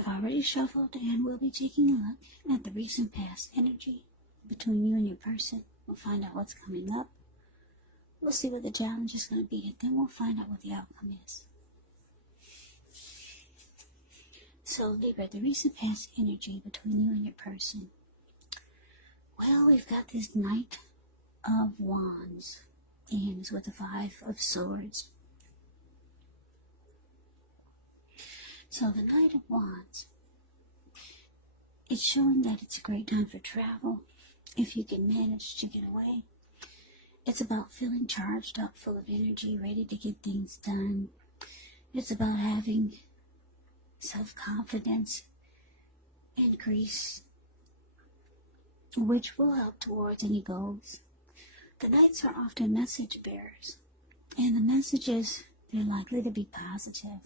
I've already shuffled and we'll be taking a look at the recent past energy between you and your person. We'll find out what's coming up. We'll see what the challenge is going to be, and then we'll find out what the outcome is. So, Libra, the recent past energy between you and your person. Well, we've got this Knight of Wands, and it's with the Five of Swords. So, the Knight of Wands, it's showing that it's a great time for travel, if you can manage to get away. It's about feeling charged up, full of energy, ready to get things done. It's about having self-confidence increase, which will help towards any goals. The Knights are often message bearers, and the messages, they're likely to be positive.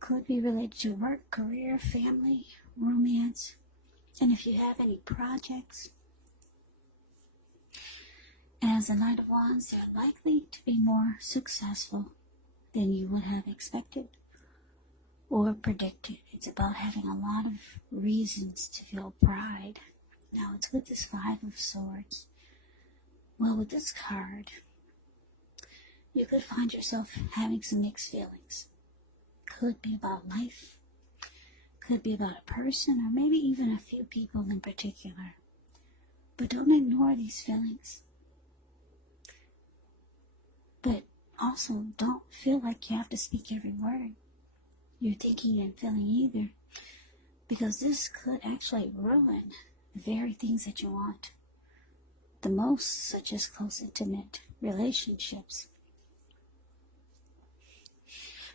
Could be related to work, career, family, romance, and if you have any projects. As a Knight of Wands, they're likely to be more successful than you would have expected or predicted. It's about having a lot of reasons to feel pride. Now, it's with this Five of Swords. Well, with this card, you could find yourself having some mixed feelings. Could be about life, could be about a person, or maybe even a few people in particular. But don't ignore these feelings. But also, don't feel like you have to speak every word you're thinking and feeling either, because this could actually ruin the very things that you want the most, such as close, intimate relationships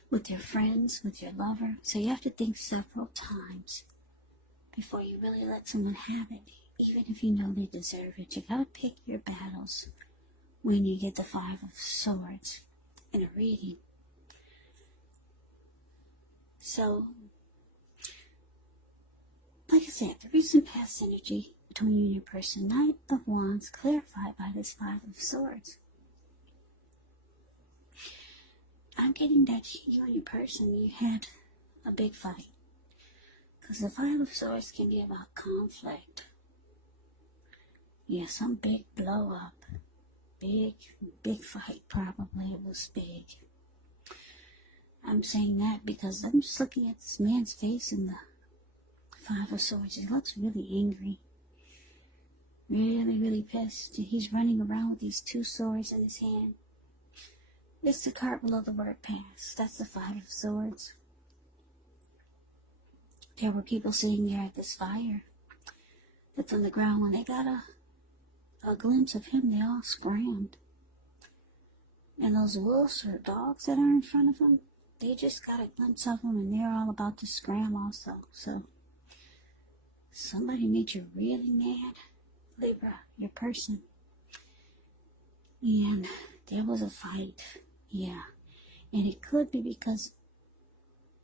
with your friends, with your lover. So you have to think several times before you really let someone have it, even if you know they deserve it. You gotta pick your battles when you get the Five of Swords in a reading. So, like I said, the recent past energy between you and your person, Knight of Wands, clarified by this Five of Swords. I'm getting that you and your person, you had a big fight. Because the Five of Swords can be about conflict. Yeah, some big blow up. Big fight, probably. It was big. I'm saying that because I'm just looking at this man's face in the Five of Swords. He looks really angry. Really pissed. He's running around with these two swords in his hand. It's the card below the word past. That's the Five of Swords. There were people sitting there at this fire that's on the ground. When they got a glimpse of him, they all scrammed. And those wolves or dogs that are in front of him, they just got a glimpse of him and they're all about to scram also. So, somebody made you really mad, Libra, your person. And there was a fight, yeah. And it could be because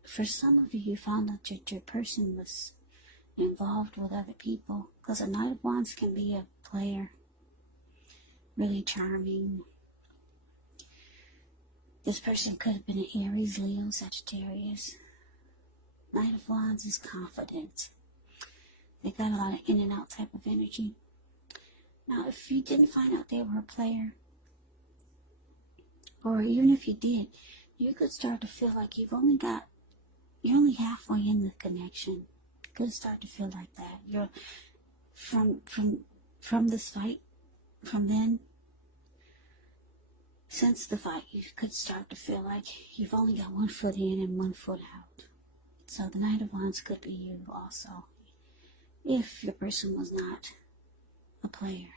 for some of you, you found out that your person was involved with other people. Because a Knight of Wands can be a player, really charming. This person could have been an Aries, Leo, Sagittarius. Knight of Wands is confident. They got a lot of in and out type of energy. Now, if you didn't find out they were a player, or even if you did, you could start to feel like you're only halfway in the connection. You could start to feel like that. You're from this fight, from then, since the fight, you could start to feel like you've only got 1 foot in and 1 foot out. So the Knight of Wands could be you also, if your person was not a player.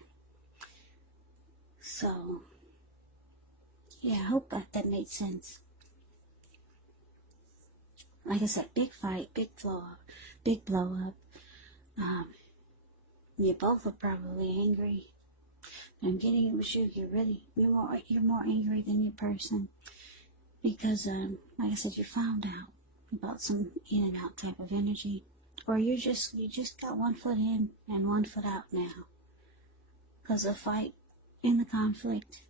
So, yeah, I hope that made sense. Like I said, big fight, big blow up. You both are probably angry. I'm getting it with you. You're more angry than your person because, like I said, you found out about some in and out type of energy, or you just got 1 foot in and 1 foot out now because of fight in the conflict.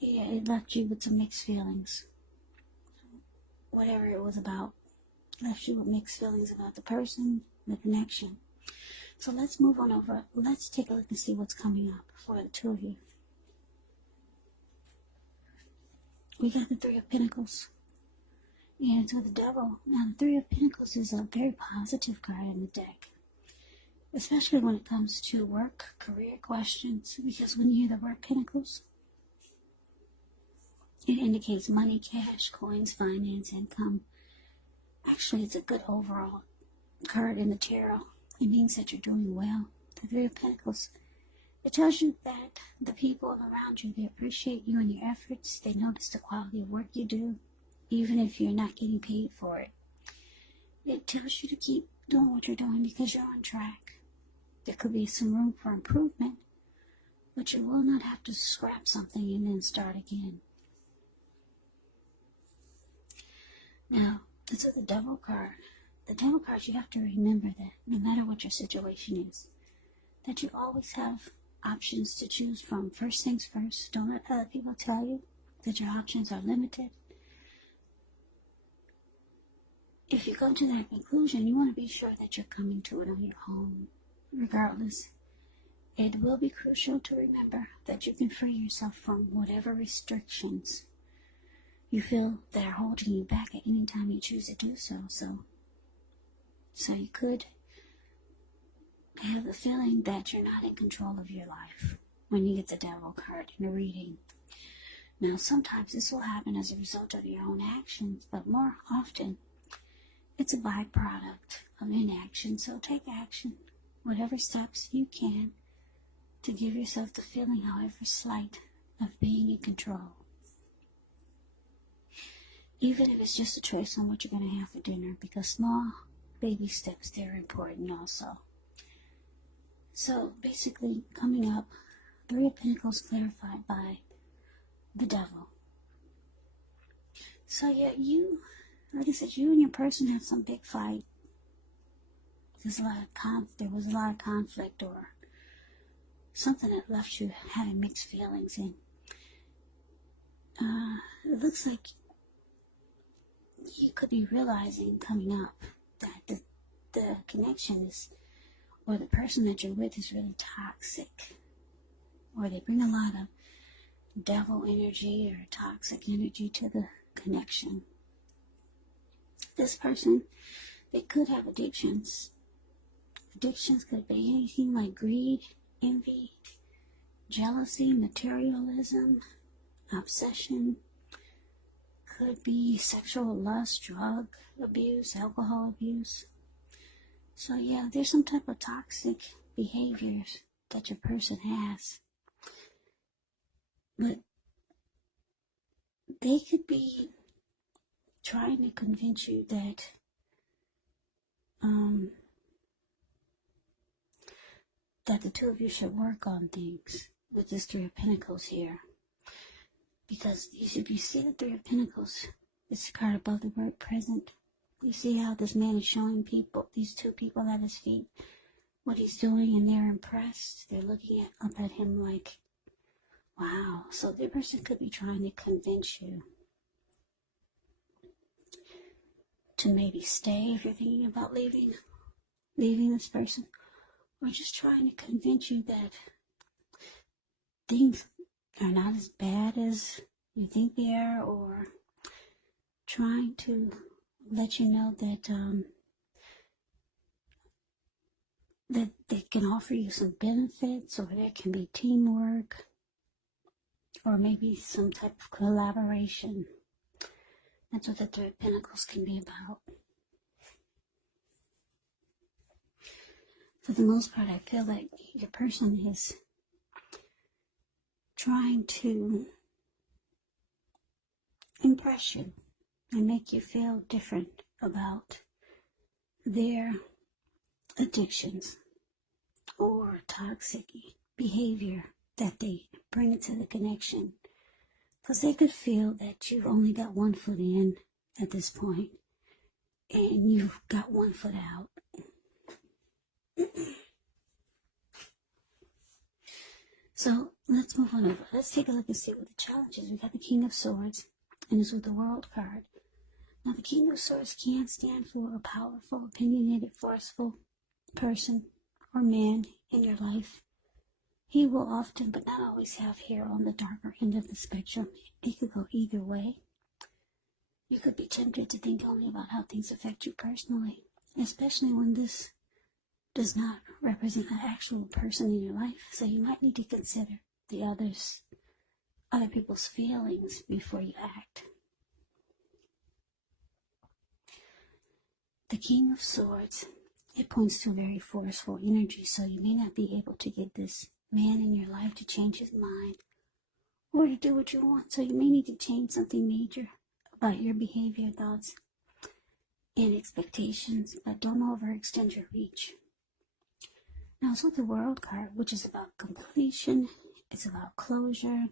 Yeah, it left you with some mixed feelings. Whatever it was about, left you with mixed feelings about the person, the connection. So let's move on over. Let's take a look and see what's coming up for the two of you. We got the Three of Pentacles. And it's with the Devil. Now, the Three of Pentacles is a very positive card in the deck, especially when it comes to work, career questions, because when you hear the word Pentacles, it indicates money, cash, coins, finance, income. Actually, it's a good overall card in the tarot. It means that you're doing well. The Three of Pentacles, it tells you that the people around you, they appreciate you and your efforts. They notice the quality of work you do, even if you're not getting paid for it. It tells you to keep doing what you're doing because you're on track. There could be some room for improvement, but you will not have to scrap something and then start again. Now, it's with the Devil card. The Devil card, you have to remember that no matter what your situation is, that you always have options to choose from. First things first, don't let other people tell you that your options are limited. If you come to that conclusion, you want to be sure that you're coming to it on your own. Regardless, it will be crucial to remember that you can free yourself from whatever restrictions you feel that are holding you back at any time you choose to do so. So you could have the feeling that you're not in control of your life when you get the Devil card in a reading. Now, sometimes this will happen as a result of your own actions, but more often, it's a byproduct of inaction. So take action, whatever steps you can, to give yourself the feeling, however slight, of being in control. Even if it's just a choice on what you're going to have for dinner, because small baby steps, they're important also. So basically, coming up, Three of Pentacles clarified by the Devil. So yeah, like I said, you and your person have some big fight. There was a lot of conflict or something that left you having mixed feelings. And it looks like you could be realizing coming up that the connection is, or the person that you're with is really toxic, or they bring a lot of devil energy or toxic energy to the connection. This person, they could have addictions. Addictions could be anything like greed, envy, jealousy, materialism, obsession. Could be sexual lust, drug abuse, alcohol abuse. So yeah, there's some type of toxic behaviors that your person has. But they could be trying to convince you that that the two of you should work on things with this Three of Pentacles here. Because if you see the Three of Pentacles, it's the card above the word present. You see how this man is showing people, these two people at his feet, what he's doing, and they're impressed. They're looking up at him like, wow. So the person could be trying to convince you to maybe stay if you're thinking about leaving this person, or just trying to convince you that things are not as bad as you think they are, or trying to let you know that that they can offer you some benefits, or there can be teamwork, or maybe some type of collaboration. That's what the Three of Pentacles can be about. For the most part, I feel like your person is trying to impress you and make you feel different about their addictions or toxic behavior that they bring into the connection. Because they could feel that you've only got one foot in at this point, and you've got one foot out. So let's move on over. Let's take a look and see what the challenge is. We got the King of Swords, and it's with the World card. Now, the King of Swords can stand for a powerful, opinionated, forceful person or man in your life. He will often, but not always, have hair on the darker end of the spectrum. It could go either way. You could be tempted to think only about how things affect you personally, especially when this does not represent an actual person in your life. So you might need to consider the other people's feelings before you act. The King of Swords, it points to a very forceful energy, so you may not be able to get this man in your life to change his mind or to do what you want. So you may need to change something major about your behavior, thoughts, and expectations, but don't overextend your reach. Now, it's with the World card, which is about completion. It's about closure.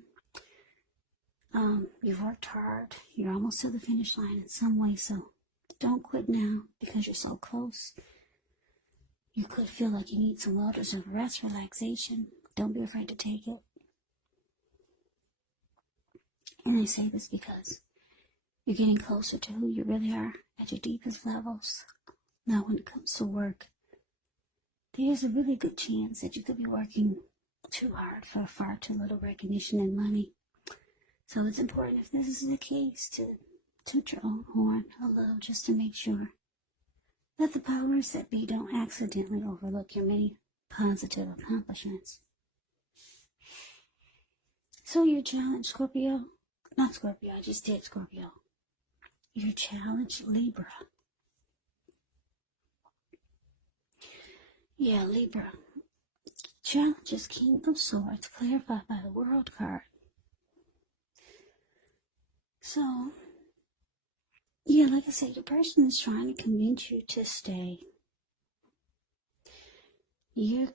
You've worked hard. You're almost to the finish line in some way, so don't quit now because you're so close. You could feel like you need some well-deserved rest, relaxation. Don't be afraid to take it. And I say this because you're getting closer to who you really are at your deepest levels. Now, when it comes to work, there's a really good chance that you could be working too hard for far too little recognition and money. So it's important, if this is the case, to toot your own horn a little just to make sure that the powers that be don't accidentally overlook your many positive accomplishments. So your challenge, Scorpio, not Scorpio, I just did Scorpio. Your challenge, Libra. Yeah, Libra. Challenge is King of Swords, clarified by the World card. So, yeah, like I said, your person is trying to convince you to stay. You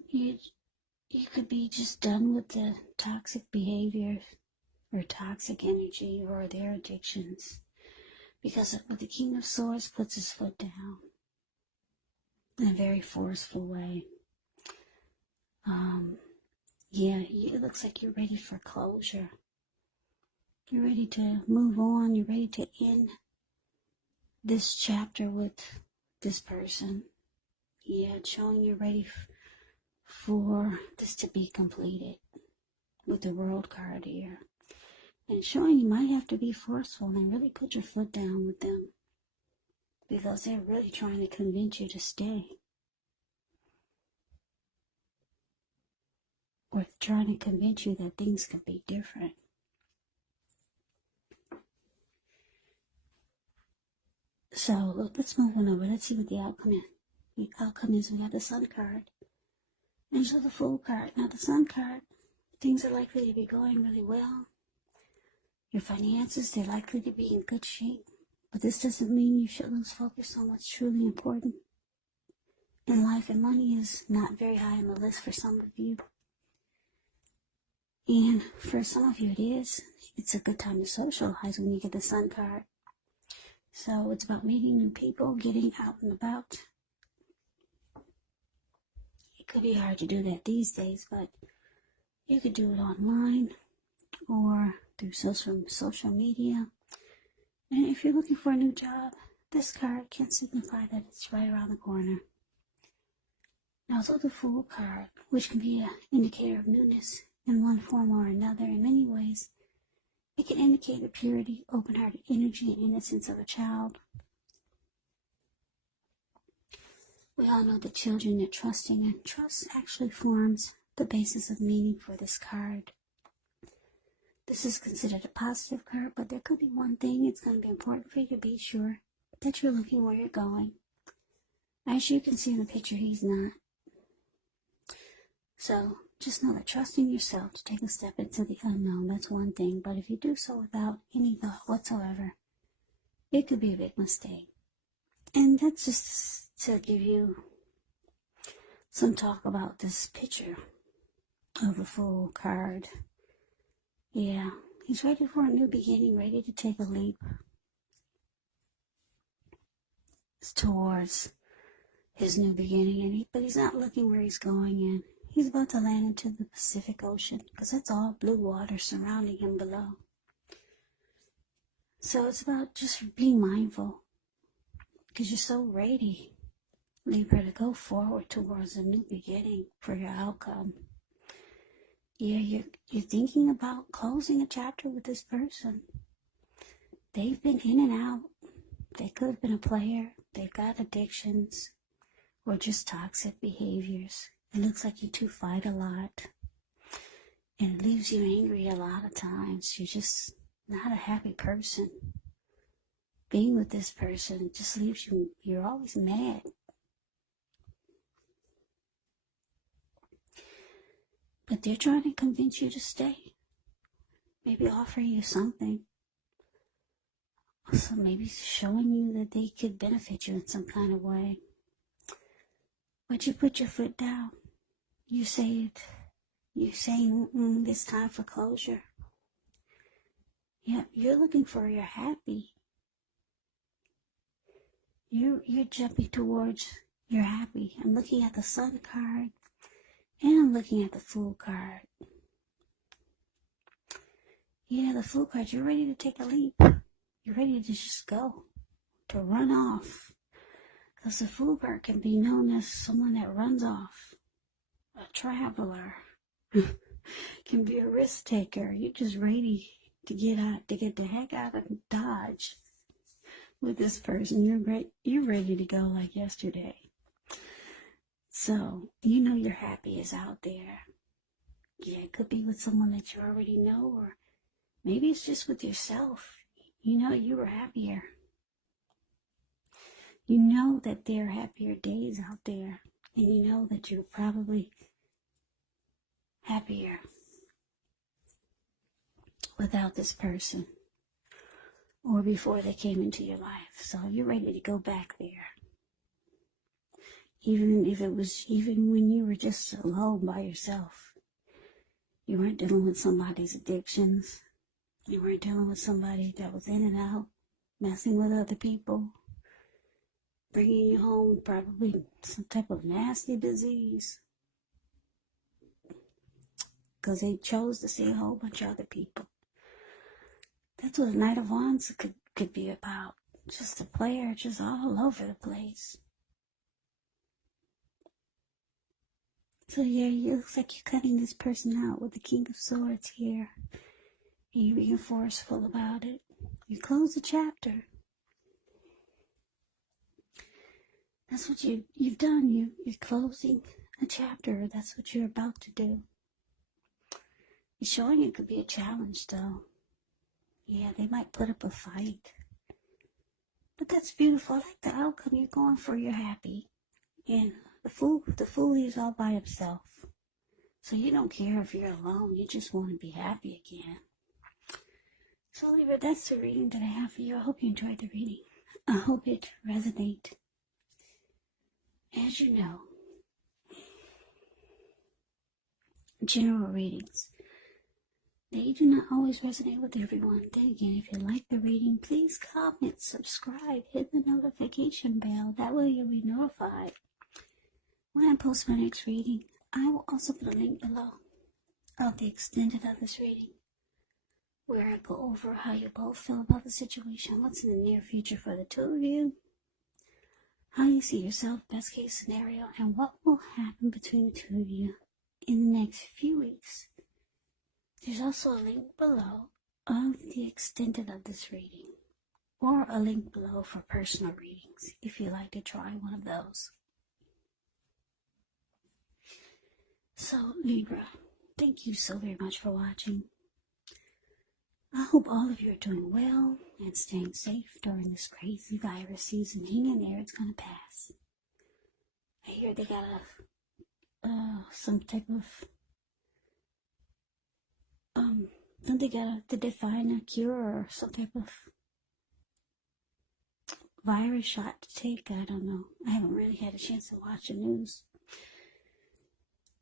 could be just done with the toxic behavior or toxic energy or their addictions, because the King of Swords puts his foot down in a very forceful way. Yeah, it looks like you're ready for closure. You're ready to move on. You're ready to end this chapter with this person. Yeah, it's showing you're ready for this to be completed with the World card here. And showing you might have to be forceful and really put your foot down with them, because they're really trying to convince you to stay. Or trying to convince you that things could be different. So let's move on over. Let's see what the outcome is. The outcome is we got the Sun card. And so the Fool card. Now the Sun card, things are likely to be going really well. Your finances, they're likely to be in good shape. But this doesn't mean you should lose focus on what's truly important in life. And money is not very high on the list for some of you. And for some of you it is. It's a good time to socialize when you get the Sun card. So it's about meeting new people, getting out and about. It could be hard to do that these days, but you could do it online or through social media. And if you're looking for a new job, this card can signify that it's right around the corner. Now, also the Fool card, which can be an indicator of newness in one form or another. In many ways, it can indicate the purity, open-hearted energy, and innocence of a child. We all know that children are trusting, and trust actually forms the basis of meaning for this card. This is considered a positive card, but there could be one thing. It's going to be important for you to be sure that you're looking where you're going. As you can see in the picture, he's not. So just know that trusting yourself to take a step into the unknown, that's one thing. But if you do so without any thought whatsoever, it could be a big mistake. And that's just to give you some talk about this picture of the Fool card. Yeah, he's ready for a new beginning, ready to take a leap towards his new beginning. But he's not looking where he's going in. He's about to land into the Pacific Ocean, because that's all blue water surrounding him below. So it's about just being mindful because you're so ready, Libra, to go forward towards a new beginning for your outcome. Yeah, you're thinking about closing a chapter with this person. They've been in and out. They could have been a player. They've got addictions or just toxic behaviors. It looks like you two fight a lot. And it leaves you angry a lot of times. You're just not a happy person. Being with this person just leaves you, you're always mad. But they're trying to convince you to stay. Maybe offer you something. Also maybe showing you that they could benefit you in some kind of way. But you put your foot down. You say it. You say, it's time for closure. Yeah, you're looking for your happy. You're jumping towards your happy. I'm looking at the Sun card. And I'm looking at the Fool card. Yeah, the Fool card, you're ready to take a leap. You're ready to just go. To run off. Because the Fool card can be known as someone that runs off. A traveler. Can be a risk taker. You're just ready to get the heck out of Dodge with this person. You're ready to go like yesterday. So, you know your happy is out there. Yeah, it could be with someone that you already know, or maybe it's just with yourself. You know you were happier. You know that there are happier days out there, and you know that you're probably happier without this person or before they came into your life. So you're ready to go back there. Even when you were just alone by yourself. You weren't dealing with somebody's addictions. You weren't dealing with somebody that was in and out, messing with other people, bringing you home probably some type of nasty disease. Because they chose to see a whole bunch of other people. That's what a Knight of Wands could be about. Just a player, just all over the place. So yeah, it looks like you're cutting this person out with the King of Swords here. And you're being forceful about it. You close the chapter. That's what you've done. You're closing a chapter. That's what you're about to do. You're showing it could be a challenge, though. Yeah, they might put up a fight. But that's beautiful. I like the outcome you're going for. You're happy. And the fool is all by himself. So you don't care if you're alone. You just want to be happy again. So Libra, that's the reading that I have for you. I hope you enjoyed the reading. I hope it resonates. As you know, general readings, they do not always resonate with everyone. Then again, if you like the reading, please comment, subscribe, hit the notification bell. That way you'll be notified when I post my next reading. I will also put a link below of the extended of this reading, where I go over how you both feel about the situation, what's in the near future for the two of you, how you see yourself, best case scenario, and what will happen between the two of you in the next few weeks. There's also a link below of the extended of this reading, or a link below for personal readings if you'd like to try one of those. So Libra, thank you so very much for watching. I hope all of you are doing well and staying safe during this crazy virus season. Hang in there, it's gonna pass. I hear they got some type of don't they to define a cure or some type of virus shot to take? I don't know. I haven't really had a chance to watch the news.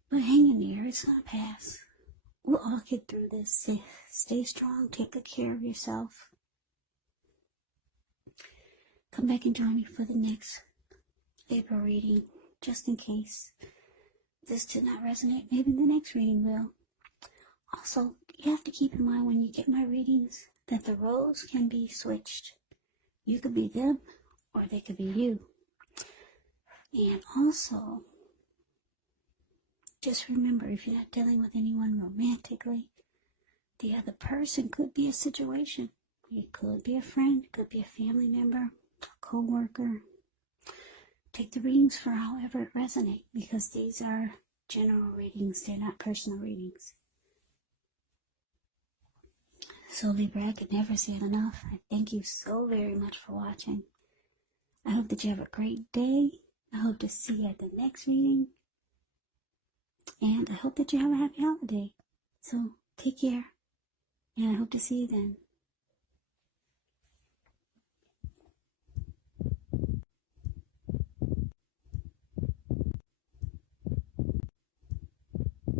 But hang in there, it's gonna pass. We'll all get through this. Stay strong, take good care of yourself. Come back and join me for the next Libra reading, just in case this did not resonate. Maybe the next reading will. Also, you have to keep in mind when you get my readings that the roles can be switched. You could be them, or they could be you. And also, just remember, if you're not dealing with anyone romantically, the other person could be a situation. It could be a friend, it could be a family member, a co-worker. Take the readings for however it resonates, because these are general readings, they're not personal readings. So Libra, I could never say it enough. I thank you so very much for watching. I hope that you have a great day. I hope to see you at the next reading. And I hope that you have a happy holiday. So take care. And I hope to see you then.